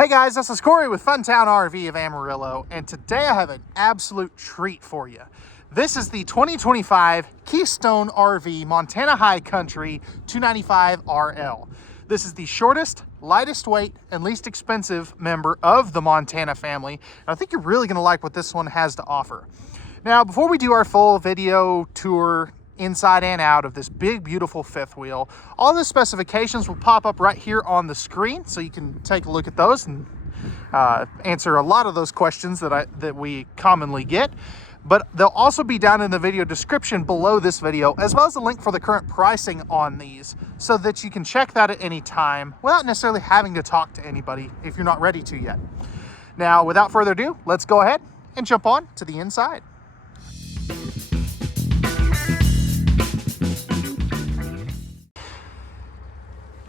Hey guys, this is Cory with Funtown RV of Amarillo, and today I have an absolute treat for you. This is the 2025 Keystone RV Montana High Country 295 RL. This is the shortest, lightest weight, and least expensive member of the Montana family. And I think you're really gonna like what this one has to offer. Now, before we do our full video tour inside and out of this big, beautiful fifth wheel, all the specifications will pop up right here on the screen, so you can take a look at those and answer a lot of those questions that we commonly get. But they'll also be down in the video description below this video, as well as a link for the current pricing on these, so that you can check that at any time without necessarily having to talk to anybody if you're not ready to yet. Now, without further ado, let's go ahead and jump on to the inside.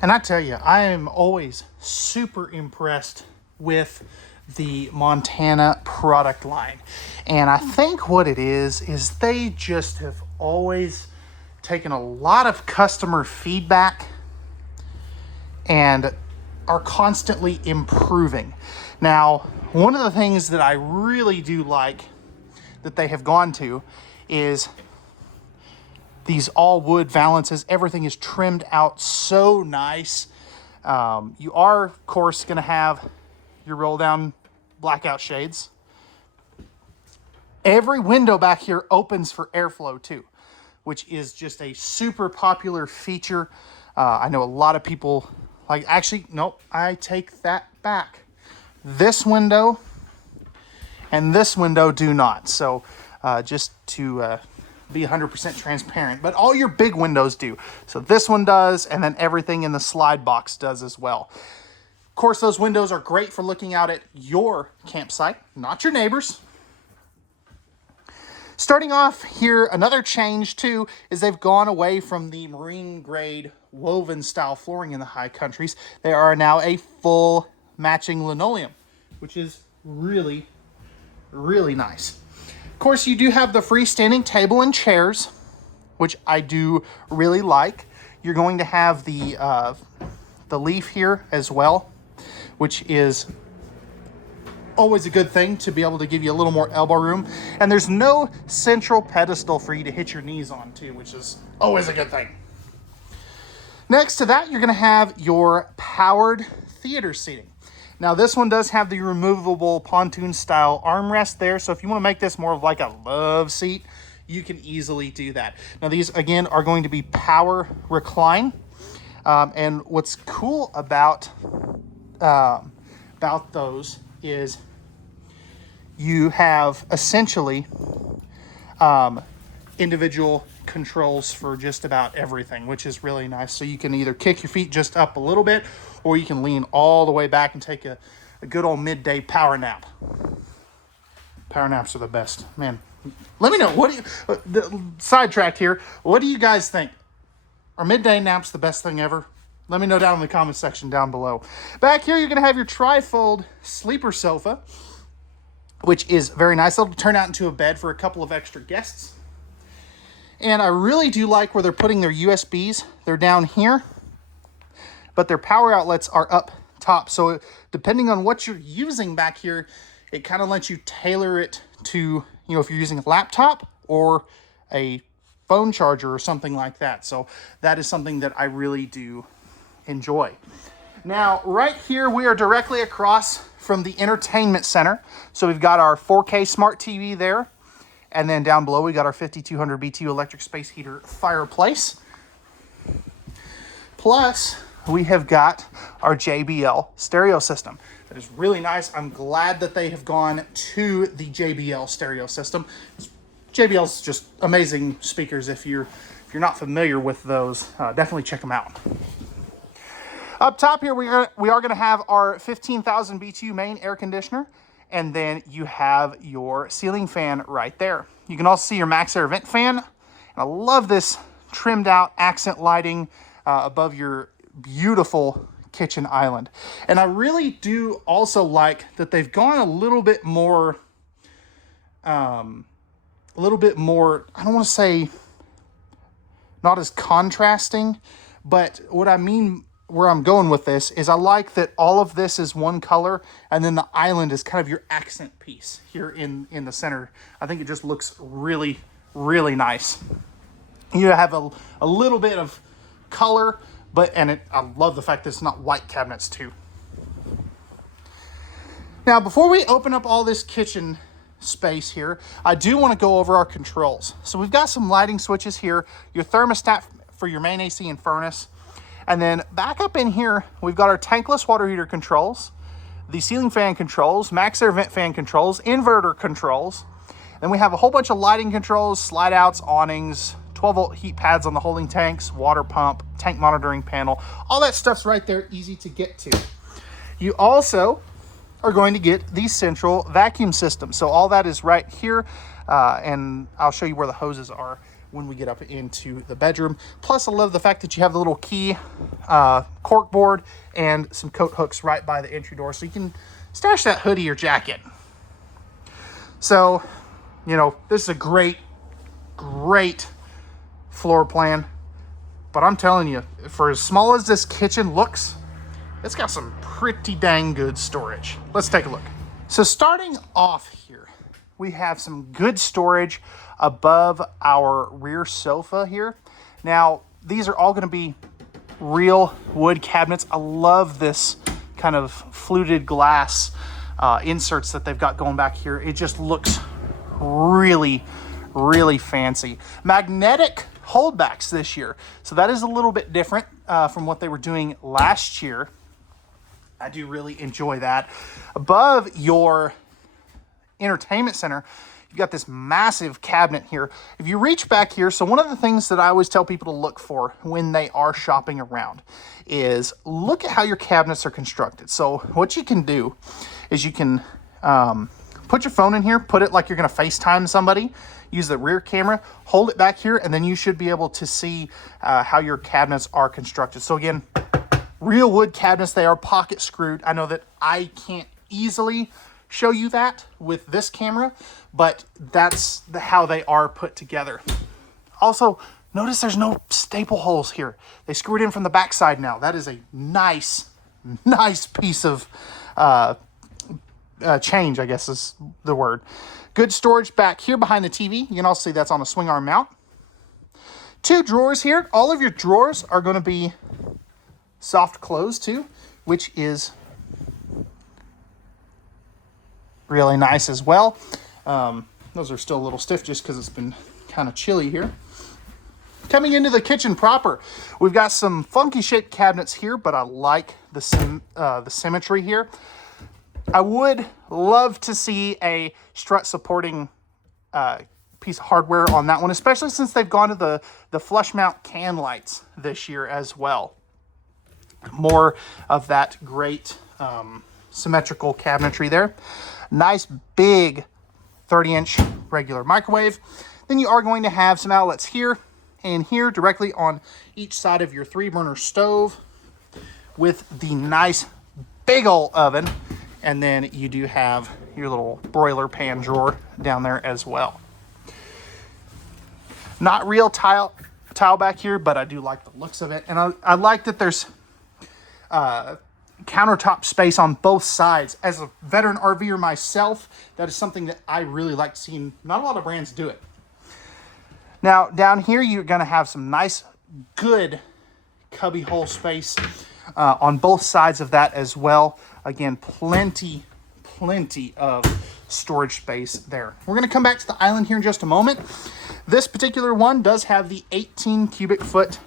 And I tell you, I am always super impressed with the Montana product line. And I think what it is they just have always taken a lot of customer feedback and are constantly improving. Now, one of the things that I really do like that they have gone to is these all wood valances. Everything is trimmed out so nice. You are, of course, going to have your roll down blackout shades. Every window back here opens for airflow too, which is just a super popular feature. I know a lot of people like, actually, nope, I take that back. This window and this window do not. So just to be 100% transparent, but all your big windows do. So this one does, and then everything in the slide box does as well. Of course, those windows are great for looking out at your campsite, not your neighbors. Starting off here, another change too is they've gone away from the marine grade woven style flooring in the high countries. They are now a full matching linoleum, which is really, really nice. Of course, you do have the freestanding table and chairs, which I do really like. You're going to have the leaf here as well, which is always a good thing to be able to give you a little more elbow room. And there's no central pedestal for you to hit your knees on too, which is always a good thing. Next to that, you're going to have your powered theater seating. Now, this one does have the removable pontoon style armrest there. So if you want to make this more of like a love seat, you can easily do that. Now, these again are going to be power recline. And what's cool about those is you have essentially individual controls for just about everything, which is really nice. So you can either kick your feet just up a little bit, or you can lean all the way back and take a good old midday power nap. Power naps are the best, man. Let me know, what do you, sidetracked here, what do you guys think? Are midday naps the best thing ever? Let me know down in the comment section down below. Back here, you're going to have your trifold sleeper sofa, which is very nice. It'll turn out into a bed for a couple of extra guests. And I really do like where they're putting their USBs. They're down here, but their power outlets are up top. So depending on what you're using back here, it kind of lets you tailor it to, you know, if you're using a laptop or a phone charger or something like that. So that is something that I really do enjoy. Now, right here, we are directly across from the entertainment center. So we've got our 4K smart TV there. And then down below, we got our 5200 BTU electric space heater fireplace. Plus, we have got our JBL stereo system. That is really nice. I'm glad that they have gone to the JBL stereo system. JBL's just amazing speakers. If you're not familiar with those, definitely check them out. Up top here, we are going to have our 15,000 BTU main air conditioner. And then you have your ceiling fan right there. You can also see your max air vent fan. And I love this trimmed out accent lighting above your beautiful kitchen island. And I really do also like that they've gone a little bit more, I don't want to say not as contrasting, but what I mean where I'm going with this is I like that all of this is one color, and then the island is kind of your accent piece here in the center. I think it just looks really, really nice. You have a little bit of color, I love the fact that it's not white cabinets too. Now, before we open up all this kitchen space here, I do want to go over our controls. So we've got some lighting switches here, your thermostat for your main AC and furnace. And then back up in here, we've got our tankless water heater controls, the ceiling fan controls, max air vent fan controls, inverter controls. Then we have a whole bunch of lighting controls, slide outs, awnings, 12-volt heat pads on the holding tanks, water pump, tank monitoring panel. All that stuff's right there, easy to get to. You also are going to get the central vacuum system. So all that is right here, and I'll show you where the hoses are when we get up into the bedroom. Plus, I love the fact that you have the little key cork board and some coat hooks right by the entry door, so you can stash that hoodie or jacket. So, you know, this is a great floor plan, but I'm telling you, for as small as this kitchen looks, it's got some pretty dang good storage. Let's take a look. So starting off here, we have some good storage above our rear sofa here. Now, these are all going to be real wood cabinets. I love this kind of fluted glass inserts that they've got going back here. It just looks really, really fancy. Magnetic holdbacks this year. So that is a little bit different from what they were doing last year. I do really enjoy that. Above your entertainment center, you've got this massive cabinet here. If you reach back here, so one of the things that I always tell people to look for when they are shopping around is look at how your cabinets are constructed. So what you can do is you can put your phone in here, put it like you're going to FaceTime somebody, use the rear camera, hold it back here, and then you should be able to see how your cabinets are constructed. So again, real wood cabinets, they are pocket screwed. I know that I can't easily show you that with this camera, but that's how they are put together. Also, notice there's no staple holes here. They screw it in from the backside now. That is a nice piece of change, I guess is the word. Good storage back here behind the TV. You can also see that's on a swing arm mount. 2 drawers here. All of your drawers are going to be soft close too, which is really nice as well. Those are still a little stiff just because it's been kind of chilly here. Coming into the kitchen proper, we've got some funky shaped cabinets here, but I like the symmetry here. I would love to see a strut supporting piece of hardware on that one, especially since they've gone to the flush mount can lights this year as well. More of that great symmetrical cabinetry there. Nice big 30-inch regular microwave. Then you are going to have some outlets here and here directly on each side of your 3-burner stove with the nice big old oven. And then you do have your little broiler pan drawer down there as well. Not real tile back here, but I do like the looks of it. And I like that there's countertop space on both sides. As a veteran RVer myself, that is something that I really like seeing. Not a lot of brands do it. Now, down here, you're going to have some nice, good cubby hole space on both sides of that as well. Again, plenty of storage space there. We're going to come back to the island here in just a moment. This particular one does have the 18 cubic foot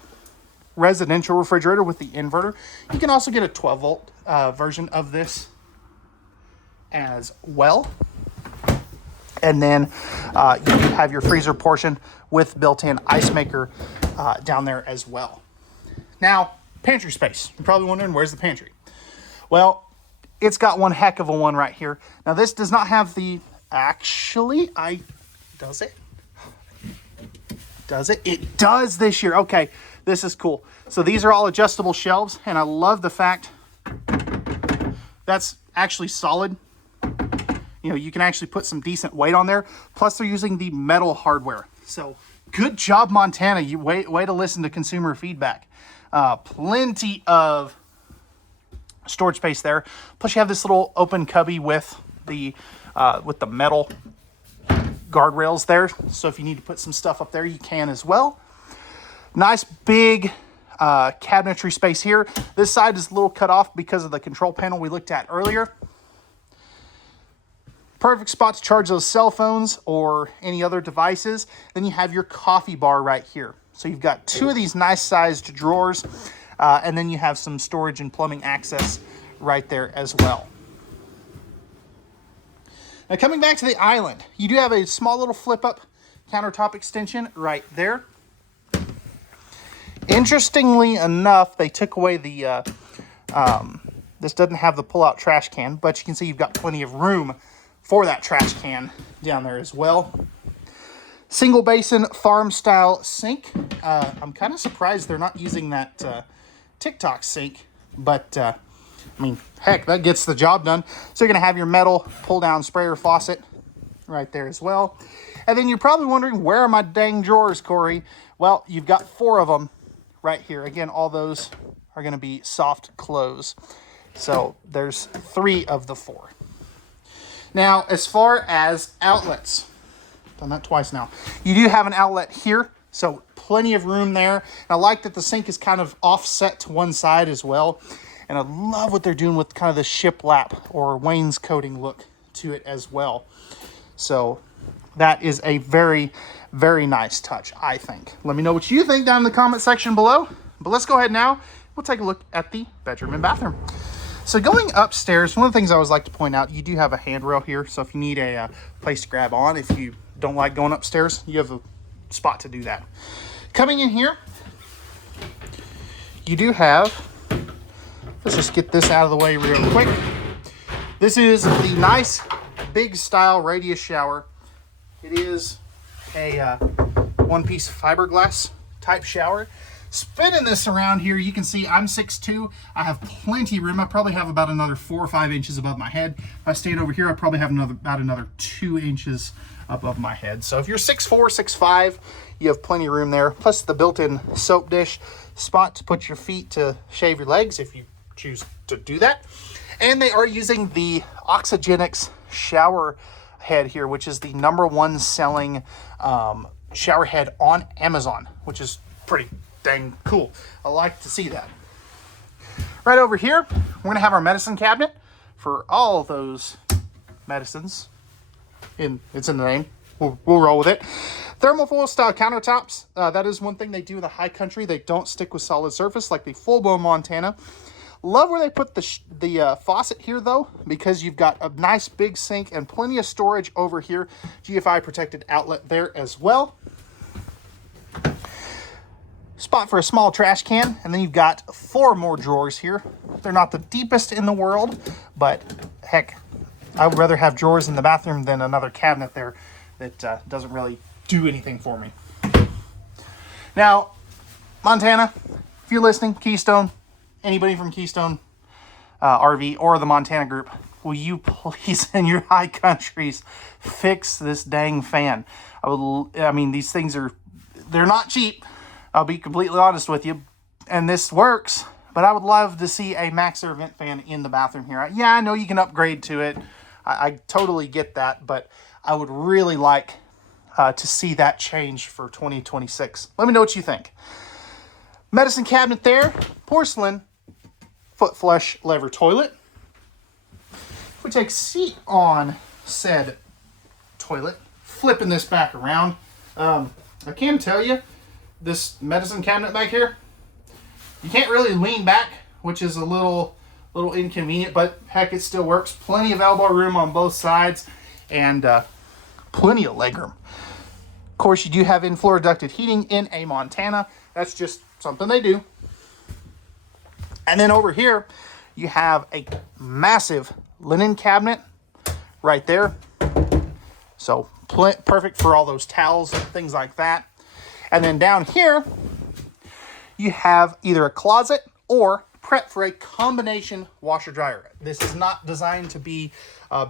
residential refrigerator with the inverter. You can also get a 12-volt version of this as well. And then you have your freezer portion with built-in ice maker down there as well. Now, pantry space. You're probably wondering, where's the pantry? Well, it's got one heck of a one right here. Now, this does not have the... Actually, does it? Does it? It does this year. Okay, this is cool. So these are all adjustable shelves, and I love the fact that's actually solid. You know, you can actually put some decent weight on there. Plus, they're using the metal hardware. So, good job, Montana. Way to listen to consumer feedback. Plenty of storage space there. Plus you have this little open cubby with the metal guardrails there. So if you need to put some stuff up there, you can as well. Nice big cabinetry space here. This side is a little cut off because of the control panel we looked at earlier. Perfect spot to charge those cell phones or any other devices. Then you have your coffee bar right here. So you've got two of these nice sized drawers, and then you have some storage and plumbing access right there as well. Now coming back to the island, you do have a small little flip up countertop extension right there. Interestingly enough, they took away the, this doesn't have the pull-out trash can, but you can see you've got plenty of room for that trash can down there as well. Single basin farm-style sink. I'm kind of surprised they're not using that TikTok sink, but I mean, heck, that gets the job done. So you're going to have your metal pull-down sprayer faucet right there as well. And then you're probably wondering, where are my dang drawers, Corey? Well, you've got 4 of them right here. Again, all those are going to be soft close. So there's 3 of the 4. Now, as far as outlets, done that twice now. You do have an outlet here, so plenty of room there. And I like that the sink is kind of offset to one side as well. And I love what they're doing with kind of the shiplap or wainscoting look to it as well. So that is a very, very nice touch, I think. Let me know what you think down in the comment section below. But let's go ahead now. We'll take a look at the bedroom and bathroom. So going upstairs, one of the things I always like to point out, you do have a handrail here. So if you need a place to grab on, if you don't like going upstairs, you have a spot to do that. Coming in here, you do have, let's just get this out of the way real quick. This is the nice big style radius shower. It is a one-piece fiberglass type shower. Spinning this around here, you can see I'm 6'2". I have plenty of room. I probably have about another 4 or 5 inches above my head. If I stayed over here, I probably have about another 2 inches above my head. So if you're 6'4", 6'5", you have plenty of room there. Plus the built-in soap dish spot to put your feet to shave your legs if you choose to do that. And they are using the Oxygenics shower head here, which is the #1 selling shower head on Amazon, which is pretty dang cool. I like to see that. Right over here, we're going to have our medicine cabinet for all those medicines. It's in the name. We'll roll with it. Thermofoil style countertops. That is one thing they do in the high country. They don't stick with solid surface like the full-blown Montana. Love where they put the faucet here, though, because you've got a nice big sink and plenty of storage over here. GFI protected outlet there as well. Spot for a small trash can, and then you've got 4 more drawers here. They're not the deepest in the world, but heck, I would rather have drawers in the bathroom than another cabinet there that doesn't really do anything for me. Now, Montana, if you're listening, Keystone, anybody from Keystone RV or the Montana group, will you please, in your high countries, fix this dang fan? I mean, these things they're not cheap. I'll be completely honest with you, and this works, but I would love to see a Maxxer vent fan in the bathroom here. Yeah, I know you can upgrade to it. I totally get that, but I would really like to see that change for 2026. Let me know what you think. Medicine cabinet there, porcelain, foot flush lever toilet. If we take seat on said toilet, flipping this back around, I can tell you, this medicine cabinet back here, you can't really lean back, which is a little inconvenient, but heck, it still works. Plenty of elbow room on both sides, and plenty of legroom. Of course, you do have in-floor ducted heating in a Montana. That's just something they do. And then over here, you have a massive linen cabinet right there. So perfect for all those towels and things like that. And then down here, you have either a closet or prep for a combination washer dryer. This is not designed to be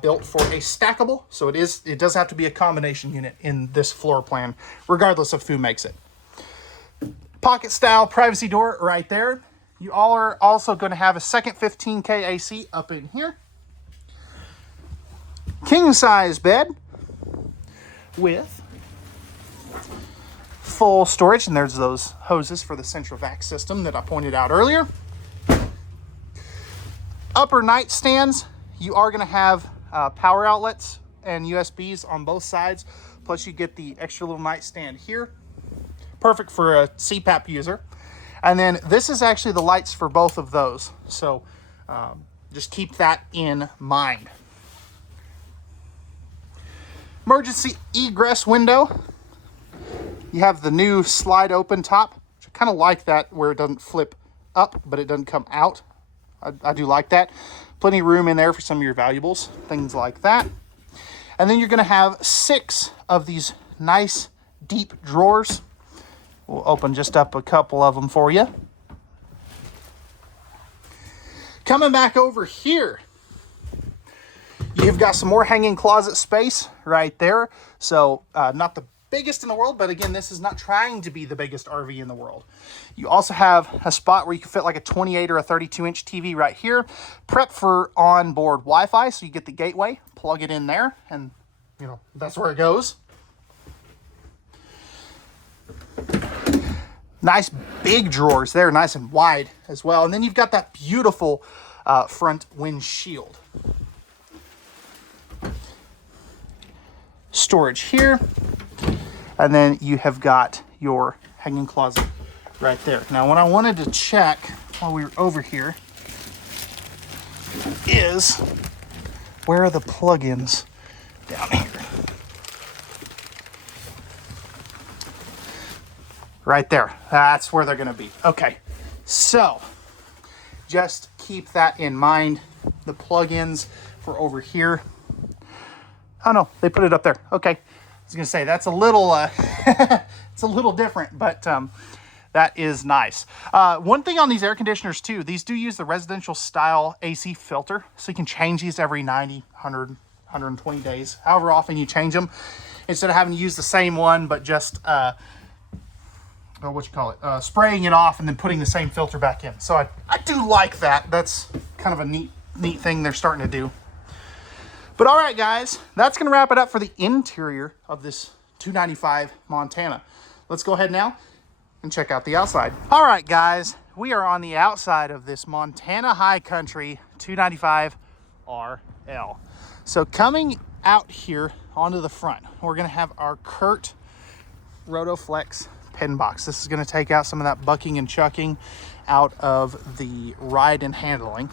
built for a stackable, so it does have to be a combination unit in this floor plan, regardless of who makes it. Pocket style privacy door right there. You all are also going to have a second 15K AC up in here. King size bed with full storage, and there's those hoses for the central vac system that I pointed out earlier. Upper nightstands, you are going to have power outlets and USBs on both sides, plus you get the extra little nightstand here. Perfect for a CPAP user. And then this is actually the lights for both of those, so just keep that in mind. Emergency egress window. You have the new slide open top, which I kind of like that, where it doesn't flip up, but it doesn't come out. I do like that. Plenty of room in there for some of your valuables, things like that. And then you're going to have 6 of these nice deep drawers. We'll open just up a couple of them for you. Coming back over here, you've got some more hanging closet space right there. So not the biggest in the world, but again, this is not trying to be the biggest RV in the world. You also have a spot where you can fit like a 28 or a 32-inch TV right here. Prep for onboard Wi-Fi, so you get the gateway, plug it in there, and you know that's where it goes. Nice big drawers there, nice and wide as well. And then you've got that beautiful front windshield. Storage here. And then you have got your hanging closet right there. Now, what I wanted to check while we were over here is where are the plugins down here? Right there. That's where they're going to be. Okay. So, just keep that in mind. The plugins for over here. Oh, no. They put it up there. Okay. I was going to say, that's a little, it's a little different, but that is nice. One thing on these air conditioners, too, these do use the residential style AC filter. So you can change these every 90, 100, 120 days, however often you change them. Instead of having to use the same one, but just... spraying it off and then putting the same filter back in. So I do like that. That's kind of a neat thing they're starting to do. But all right, guys, that's going to wrap it up for the interior of this 295 Montana. Let's go ahead now and check out the outside. All right, guys, we are on the outside of this Montana High Country 295 RL. So coming out here onto the front, we're going to have our Kurt Rotoflex pin box. This is going to take out some of that bucking and chucking out of the ride and handling.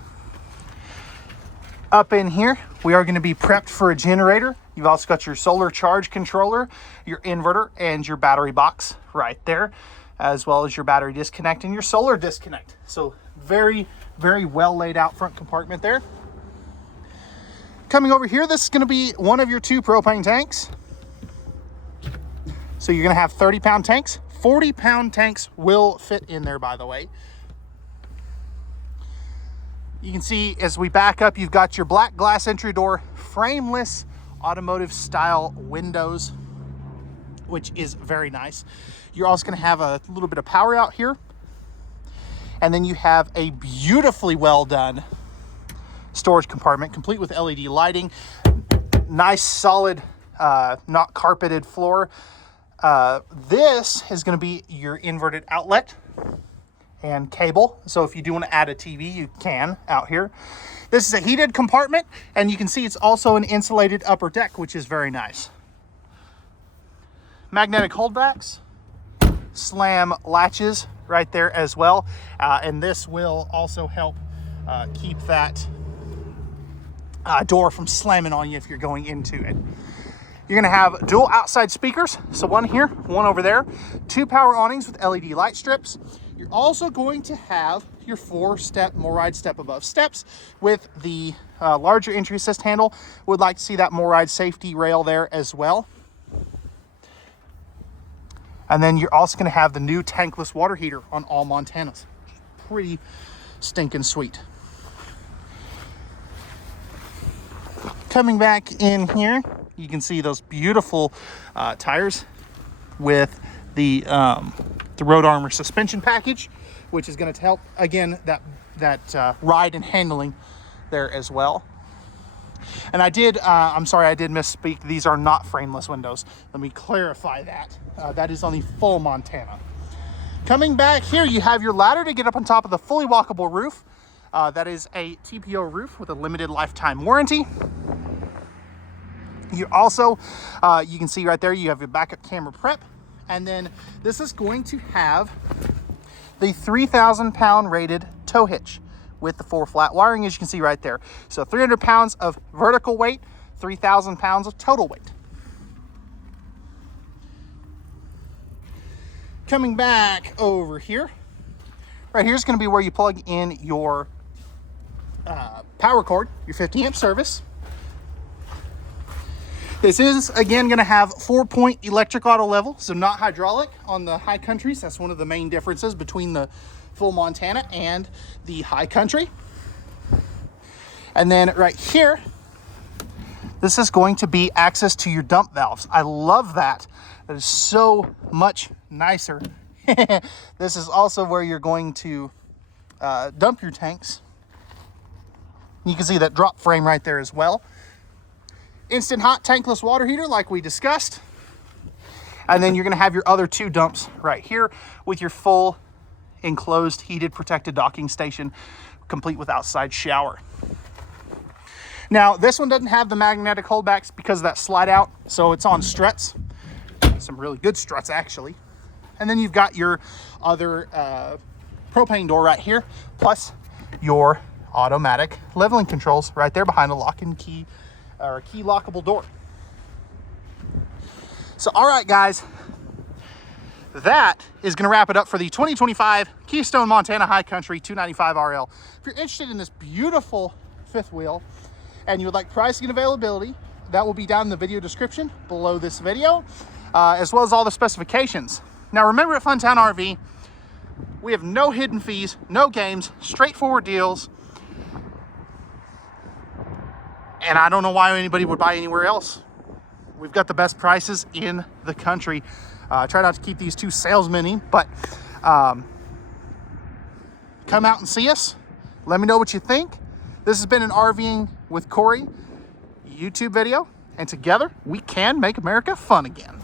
Up in here, we are going to be prepped for a generator. You've also got your solar charge controller, your inverter, and your battery box right there, as well as your battery disconnect and your solar disconnect. So very, very well laid out front compartment there. Coming over here, this is going to be one of your 2 propane tanks. So you're going to have 30-pound tanks. 40-pound tanks will fit in there, by the way. You can see as we back up, you've got your black glass entry door, frameless automotive style windows, which is very nice. You're also going to have a little bit of power out here. And then you have a beautifully well done storage compartment, complete with LED lighting. Nice, solid, not carpeted floor. This is going to be your inverted outlet and cable. So if you do want to add a TV, you can out here. This is a heated compartment, and you can see it's also an insulated upper deck, which is very nice. Magnetic holdbacks, slam latches right there as well. And this will also help keep that door from slamming on you if you're going into it. You're going to have dual outside speakers. So one here, one over there. 2 power awnings with LED light strips. You're also going to have your 4-step MORryde step above steps with the larger entry assist handle. Would like to see that MORryde safety rail there as well. And then you're also going to have the new tankless water heater on all Montanas. Pretty stinking sweet. Coming back in here, you can see those beautiful tires with the the Road Armor suspension package, which is going to help, again, that ride and handling there as well. And I'm sorry, I did misspeak. These are not frameless windows. Let me clarify that. That is on the full Montana. Coming back here, you have your ladder to get up on top of the fully walkable roof. That is a TPO roof with a limited lifetime warranty. You also, you can see right there, you have your backup camera prep. And then this is going to have the 3,000 pound rated tow hitch with the 4 flat wiring, as you can see right there. So 300 pounds of vertical weight, 3,000 pounds of total weight. Coming back over here, right here is going to be where you plug in your power cord, your 50 amp service. This is, again, going to have 4-point electric auto level, so not hydraulic on the High Countries. That's one of the main differences between the full Montana and the High Country. And then right here, this is going to be access to your dump valves. I love that. That is so much nicer. This is also where you're going to dump your tanks. You can see that drop frame right there as well. Instant hot tankless water heater like we discussed. And then you're going to have your other 2 dumps right here with your full enclosed heated protected docking station, complete with outside shower. Now this one doesn't have the magnetic holdbacks because of that slide out, so it's on struts, some really good struts actually. And then you've got your other propane door right here, plus your automatic leveling controls right there behind the lock and key, or a key lockable door. So all right guys, that is going to wrap it up for the 2025 Keystone Montana High Country 295 RL. If you're interested in this beautiful fifth wheel and you would like pricing and availability, that will be down in the video description below this video, as well as all the specifications. Now remember, at Funtown RV, we have no hidden fees, no games, straightforward deals. And I don't know why anybody would buy anywhere else. We've got the best prices in the country. Try not to keep these too salesmen-y, but come out and see us. Let me know what you think. This has been an RVing with Cory YouTube video, and together we can make America fun again.